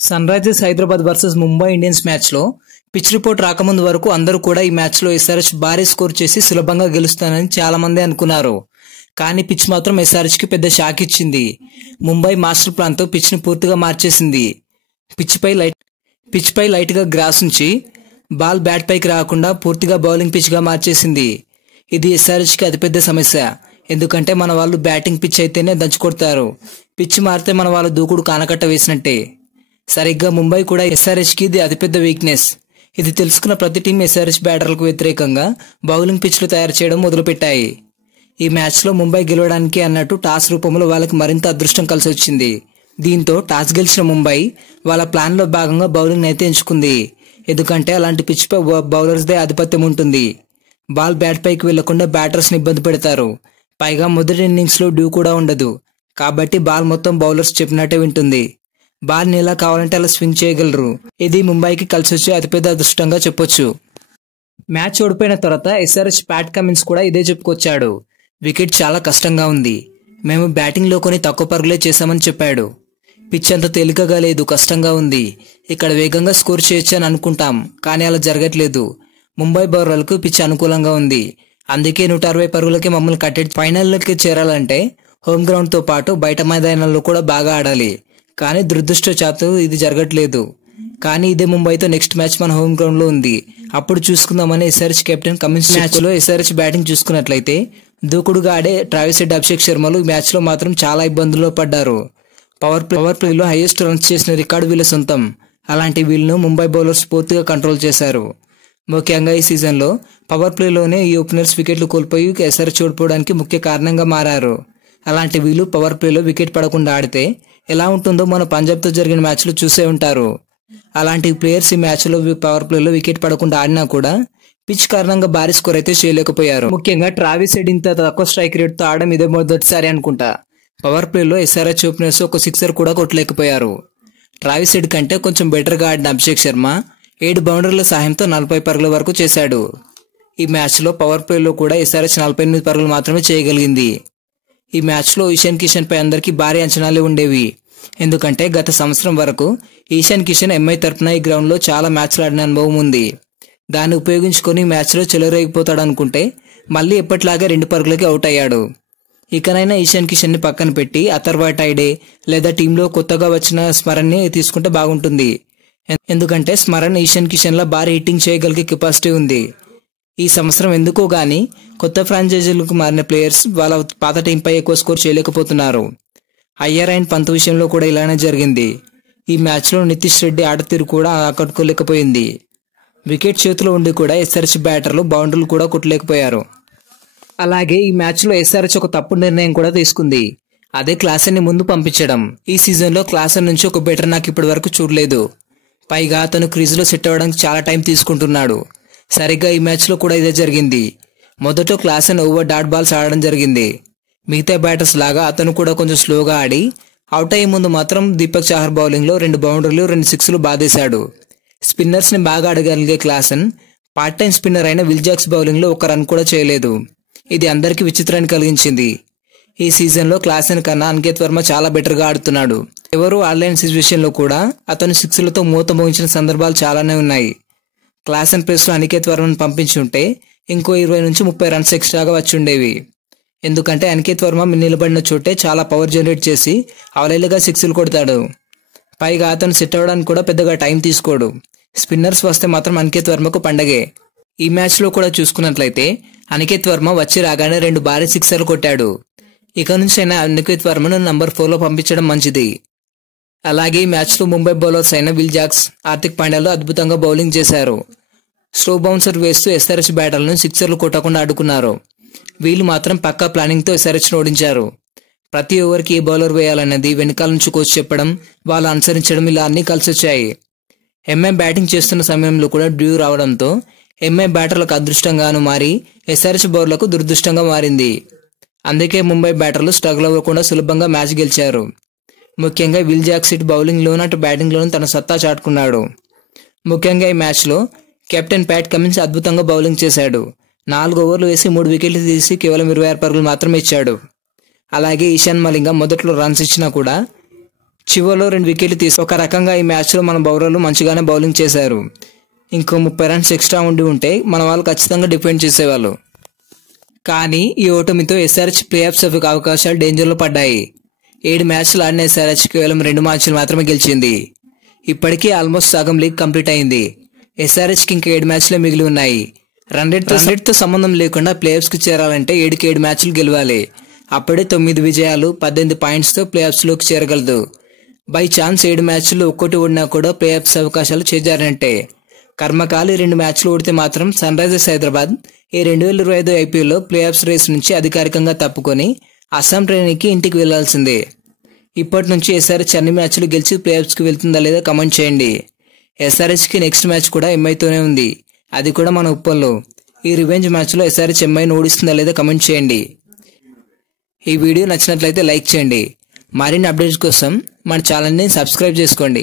Sun Risers Hyderabad versus Mumbai Indians మ్యాచ్లో pitch report రాకముందు వరకు అందరూ కూడా ఈ మ్యాచ్లో ఎస్ఆర్హెచ్ భారీ స్కోర్ చేసి సులభంగా గెలుస్తానని చాలా మంది అనుకున్నారు. కానీ పిచ్ మాత్రం ఎస్ఆర్హెచ్కి పెద్ద షాక్ ఇచ్చింది. ముంబై మాస్టర్ ప్లాన్తో పిచ్ని పూర్తిగా మార్చేసింది. పిచ్పై లైట్గా గ్రాస్ ఉంచి బాల్ బ్యాట్ పైకి రాకుండా పూర్తిగా బౌలింగ్ పిచ్గా మార్చేసింది. ఇది ఎస్ఆర్హెచ్కి అతిపెద్ద సమస్య. ఎందుకంటే మన వాళ్ళు బ్యాటింగ్ పిచ్ అయితేనే దంచుకొడతారు. పిచ్ మారితే మన వాళ్ళు దూకుడు కానకట్ట వేసినట్టే. సరిగ్గా ముంబై కూడా ఎస్ఆర్హెచ్కి ఇది అతిపెద్ద వీక్నెస్. ఇది తెలుసుకున్న ప్రతి టీం ఎస్ఆర్హెచ్ బ్యాటర్లకు వ్యతిరేకంగా బౌలింగ్ పిచ్లు తయారు చేయడం మొదలుపెట్టాయి. ఈ మ్యాచ్లో ముంబై గెలవడానికి అన్నట్టు టాస్ రూపంలో వాళ్ళకి మరింత అదృష్టం కలిసి వచ్చింది. దీంతో టాస్ గెలిచిన ముంబై వాళ్ళ ప్లాన్లో భాగంగా బౌలింగ్ అయితే ఎంచుకుంది. ఎందుకంటే అలాంటి పిచ్పై బౌలర్స్దే ఆధిపత్యం ఉంటుంది. బాల్ బ్యాట్ పైకి వెళ్లకుండా బ్యాటర్స్ని ఇబ్బంది పెడతారు. పైగా మొదటి ఇన్నింగ్స్లో డ్యూ కూడా ఉండదు. కాబట్టి బాల్ మొత్తం బౌలర్స్ చెప్పినట్టే వింటుంది. బాల్ని ఎలా కావాలంటే అలా స్వింగ్ చేయగలరు. ఇది ముంబైకి కలిసి వచ్చే అతిపెద్ద అదృష్టంగా చెప్పొచ్చు. మ్యాచ్ ఓడిపోయిన తర్వాత ఎస్ఆర్హెచ్ ప్యాట్ కమిన్స్ కూడా ఇదే చెప్పుకొచ్చాడు. వికెట్ చాలా కష్టంగా ఉంది. మేము బ్యాటింగ్లో కొన్ని తక్కువ పరుగులే చేశామని చెప్పాడు. పిచ్ అంత తేలికగా లేదు, కష్టంగా ఉంది. ఇక్కడ వేగంగా స్కోర్ చేయొచ్చు అని అనుకుంటాం, కానీ అలా జరగట్లేదు. ముంబై బౌలర్లకు పిచ్ అనుకూలంగా ఉంది. అందుకే 160 పరుగులకి మమ్మల్ని కట్టడి ఫైనల్లోకి చేరాలంటే హోమ్ గ్రౌండ్తో పాటు బయట మైదానాల్లో కూడా బాగా ఆడాలి. కానీ దురదృష్టవశాత్తు ఇది జరగట్లేదు. కానీ ఇదే ముంబైతో నెక్స్ట్ మ్యాచ్ మన హోమ్ గ్రౌండ్ లో ఉంది. అప్పుడు చూసుకుందామని ఎస్ఆర్హెచ్ కెప్టెన్ కమిన్స్ మ్యాచ్ లో ఎస్ఆర్హెచ్ బ్యాటింగ్ చూసుకున్నట్లయితే దూకుడుగా ఆడే ట్రావిస్ హెడ్, అభిషేక్ శర్మలు ఈ మ్యాచ్ లో మాత్రం చాలా ఇబ్బందుల్లో పడ్డారు. పవర్ ప్లేలో హైయెస్ట్ రన్స్ చేసిన రికార్డు వీళ్ళ సొంతం. అలాంటి వీళ్ళను ముంబై బౌలర్స్ పూర్తిగా కంట్రోల్ చేశారు. ముఖ్యంగా ఈ సీజన్లో పవర్ ప్లేలోనే ఈ ఓపెనర్స్ వికెట్లు కోల్పోయి ఎస్ఆర్హెచ్ ఓడిపోవడానికి ముఖ్య కారణంగా మారారు. అలాంటి వీళ్ళు పవర్ ప్లేలో వికెట్ పడకుండా ఆడితే ఎలా ఉంటుందో మన పంజాబ్తో జరిగిన మ్యాచ్లో చూసే ఉంటారు. అలాంటి ప్లేయర్స్ ఈ మ్యాచ్లో పవర్ ప్లేలో వికెట్ పడకుండా ఆడినా కూడా పిచ్ కారణంగా భారీ స్కోర్ అయితే చేయలేకపోయారు. ముఖ్యంగా ట్రావిస్ హెడ్ ఇంత తక్కువ స్ట్రైక్ రేట్తో ఆడడం ఇదే మొదటిసారి అనుకుంటా. పవర్ ప్లేలో ఎస్ఆర్హెచ్ ఓపెనర్స్ ఒక సిక్సర్ కూడా కొట్టలేకపోయారు. ట్రావిస్ హెడ్ కంటే కొంచెం బెటర్గా ఆడిన అభిషేక్ శర్మ 7 బౌండరీల సాయంతో 40 పరుగుల వరకు చేశాడు. ఈ మ్యాచ్లో పవర్ ప్లేలో కూడా ఎస్ఆర్హెచ్ 48 పరుగులు మాత్రమే చేయగలిగింది. ఈ మ్యాచ్లో ఇషాన్ కిషన్ పై అందరికీ భారీ అంచనాలే ఉండేవి. ఎందుకంటే గత సంవత్సరం వరకు ఇషాన్ కిషన్ ఎంఐ తరపున ఈ గ్రౌండ్లో చాలా మ్యాచ్లు ఆడిన అనుభవం ఉంది. దాన్ని ఉపయోగించుకొని మ్యాచ్లో చెలరేగిపోతాడనుకుంటే మళ్ళీ ఎప్పటిలాగే 2 పరుగులకి అవుట్ అయ్యాడు. ఇకనైనా ఇషాన్ కిషన్ని పక్కన పెట్టి అథర్వ టైడే లేదా టీంలో కొత్తగా వచ్చిన స్మరణ్ని తీసుకుంటే బాగుంటుంది. ఎందుకంటే స్మరణ్ ఇషాన్ కిషన్లా భారీ హిట్టింగ్ చేయగలిగే కెపాసిటీ ఉంది. ఈ సంవత్సరం ఎందుకో గానీ కొత్త ఫ్రాంచైజీలకు మారిన ప్లేయర్స్ వాళ్ళ పాత టీంపై ఎక్కువ స్కోర్ చేయలేకపోతున్నారు. అయ్యర్ అండ్ పంత్ విషయంలో కూడా ఇలానే జరిగింది. ఈ మ్యాచ్లో నితీష్ రెడ్డి ఆటతీరు కూడా ఆకట్టుకోలేకపోయింది. వికెట్ చేతిలో ఉండి కూడా ఎస్ఆర్హెచ్ బ్యాటర్లు బౌండరీలు కూడా కొట్టలేకపోయారు. అలాగే ఈ మ్యాచ్లో ఎస్ఆర్హెచ్ ఒక తప్పు నిర్ణయం కూడా తీసుకుంది. అదే క్లాసెన్ని ముందు పంపించడం. ఈ సీజన్లో క్లాసెన్ నుంచి ఒక బెటర్ నాకు ఇప్పటి వరకు చూడలేదు. పైగా అతను క్రీజ్లో సెట్ అవ్వడానికి చాలా టైం తీసుకుంటున్నాడు. సరిగ్గా ఈ మ్యాచ్లో కూడా ఇదే జరిగింది. మొదట క్లాసెన్ ఓవర్ డాట్ బాల్స్ ఆడడం జరిగింది. మిగతా బ్యాటర్స్ లాగా అతను కూడా కొంచెం స్లోగా ఆడి అవుట్ అయ్యే ముందు మాత్రం దీపక్ చాహర్ బౌలింగ్లో 2 బౌండరీలు 2 సిక్స్లు బాధేశాడు. స్పిన్నర్స్ని బాగా ఆడగలిగే క్లాసెన్ పార్ట్ టైం స్పిన్నర్ అయిన విల్ జాక్స్ బౌలింగ్లో 1 రన్ కూడా చేయలేదు. ఇది అందరికీ విచిత్రాన్ని కలిగించింది. ఈ సీజన్లో క్లాసెన్ కన్నా అనికేత్ వర్మ చాలా బెటర్గా ఆడుతున్నాడు. ఎవరు ఆన్లైన్ సిచ్యువేషన్లో కూడా అతను సిక్స్లతో మూత మోగించిన సందర్భాలు చాలానే ఉన్నాయి. క్లాసెన్ ప్లేస్లో అనికేత్ వర్మను పంపించి ఉంటే ఇంకో 20 నుంచి 30 రన్స్ ఎక్స్ట్రాగా వచ్చి ఉండేవి. ఎందుకంటే అనికేత్ వర్మ నిలబడిన చోటే చాలా పవర్ జనరేట్ చేసి అవలేలుగా సిక్స్లు కొడతాడు. పైగా అతను సెట్ అవ్వడానికి కూడా పెద్దగా టైం తీసుకోడు. స్పిన్నర్స్ వస్తే మాత్రం అనికేత్ వర్మకు పండగే. ఈ మ్యాచ్లో కూడా చూసుకున్నట్లయితే అనికేత్ వర్మ వచ్చి రాగానే 2 భారీ సిక్సర్లు కొట్టాడు. ఇక నుంచి అయినా అనికేత్ వర్మను నంబర్ 4లో పంపించడం మంచిది. అలాగే ఈ మ్యాచ్లో ముంబై బౌలర్స్ అయిన విల్ జాక్స్, హార్దిక్ పాండ్యాలు అద్భుతంగా బౌలింగ్ చేశారు. స్లో బౌన్సర్ వేస్తూ ఎస్ఆర్హెచ్ బ్యాటర్లను సిక్సర్లు కొట్టకుండా ఆడుకున్నారు. వీళ్ళు మాత్రం పక్కా ప్లానింగ్తో ఎస్ఆర్హెచ్ను ఓడించారు. ప్రతి ఓవర్కి ఏ బౌలర్ వేయాలన్నది వెనకాల నుంచి కోచ్ చెప్పడం, వాళ్ళు అనుసరించడం ఇలా అన్నీ కలిసి వచ్చాయి. ఎంఐ బ్యాటింగ్ చేస్తున్న సమయంలో కూడా డ్యూ రావడంతో ఎంఐ బ్యాటర్లకు అదృష్టంగాను మారి ఎస్ఆర్హెచ్ బౌలర్లకు దురదృష్టంగా మారింది. అందుకే ముంబై బ్యాటర్లు స్ట్రగుల్ అవ్వకుండా సులభంగా మ్యాచ్ గెలిచారు. ముఖ్యంగా విల్ జాక్స్ ఇటు బౌలింగ్లోనూ అటు బ్యాటింగ్లోనూ తన సత్తా చాటుకున్నాడు. ముఖ్యంగా ఈ మ్యాచ్లో కెప్టెన్ ప్యాట్ కమిన్స్ అద్భుతంగా బౌలింగ్ చేశాడు. 4 ఓవర్లు వేసి 3 వికెట్లు తీసి కేవలం 26 పరుగులు మాత్రమే ఇచ్చాడు. అలాగే ఇషాన్ మలింగ మొదట్లో రన్స్ ఇచ్చినా కూడా చివర్లో 2 వికెట్లు తీసి ఒక రకంగా ఈ మ్యాచ్లో మన బౌలర్లు మంచిగానే బౌలింగ్ చేశారు. ఇంకో 30 రన్స్ ఎక్స్ట్రా ఉండి ఉంటే మన వాళ్ళు ఖచ్చితంగా డిఫెండ్ చేసేవాళ్ళు. కానీ ఈ ఓటమితో ఎస్ఆర్హెచ్ ప్లే ఆఫ్స్ అవకాశాలు డేంజర్లో పడ్డాయి. 7 మ్యాచ్లు ఆడిన ఎస్ఆర్హెచ్ కేవలం 2 మ్యాచ్లు మాత్రమే గెలిచింది. ఇప్పటికీ ఆల్మోస్ట్ సగం లీగ్ కంప్లీట్ అయింది. ఎస్ఆర్హెచ్కి ఇంకా 7 మ్యాచ్లే మిగిలి ఉన్నాయి. రన్ రేట్తో సంబంధం లేకుండా ప్లే ఆఫ్స్కి చేరాలంటే 7కి 7 మ్యాచ్లు గెలవాలి. అప్పుడే 9 విజయాలు 18 పాయింట్స్తో ప్లే ఆఫ్స్లోకి చేరగలదు. బై ఛాన్స్ 7 మ్యాచ్లు ఒక్కటి ఓడినా కూడా ప్లే ఆఫ్స్ అవకాశాలు చేజారంటే. కర్మకాలి 2 మ్యాచ్లు ఓడితే మాత్రం సన్ రైజర్స్ హైదరాబాద్ ఈ 2025 ఐపీఎల్లో ప్లే ఆఫ్స్ రేస్ నుంచి అధికారికంగా తప్పుకొని అస్సాం ట్రైనింగ్కి ఇంటికి వెళ్లాల్సిందే. ఇప్పటి నుంచి ఎస్ఆర్హెచ్ అన్ని మ్యాచ్లు గెలిచి ప్లే ఆఫ్స్కి వెళ్తుందా లేదా కమెంట్ చేయండి. ఎస్ఆర్హెచ్కి నెక్స్ట్ మ్యాచ్ కూడా ఎంఐతోనే ఉంది, అది కూడా మన ఉప్పల్లో. ఈ రివెంజ్ మ్యాచ్లో ఎస్ఆర్హెచ్ ఎంఐని ఓడిస్తుందా లేదా కమెంట్ చేయండి. ఈ వీడియో నచ్చినట్లయితే లైక్ చేయండి. మరిన్ని అప్డేట్స్ కోసం మన ఛానల్ని సబ్స్క్రైబ్ చేసుకోండి.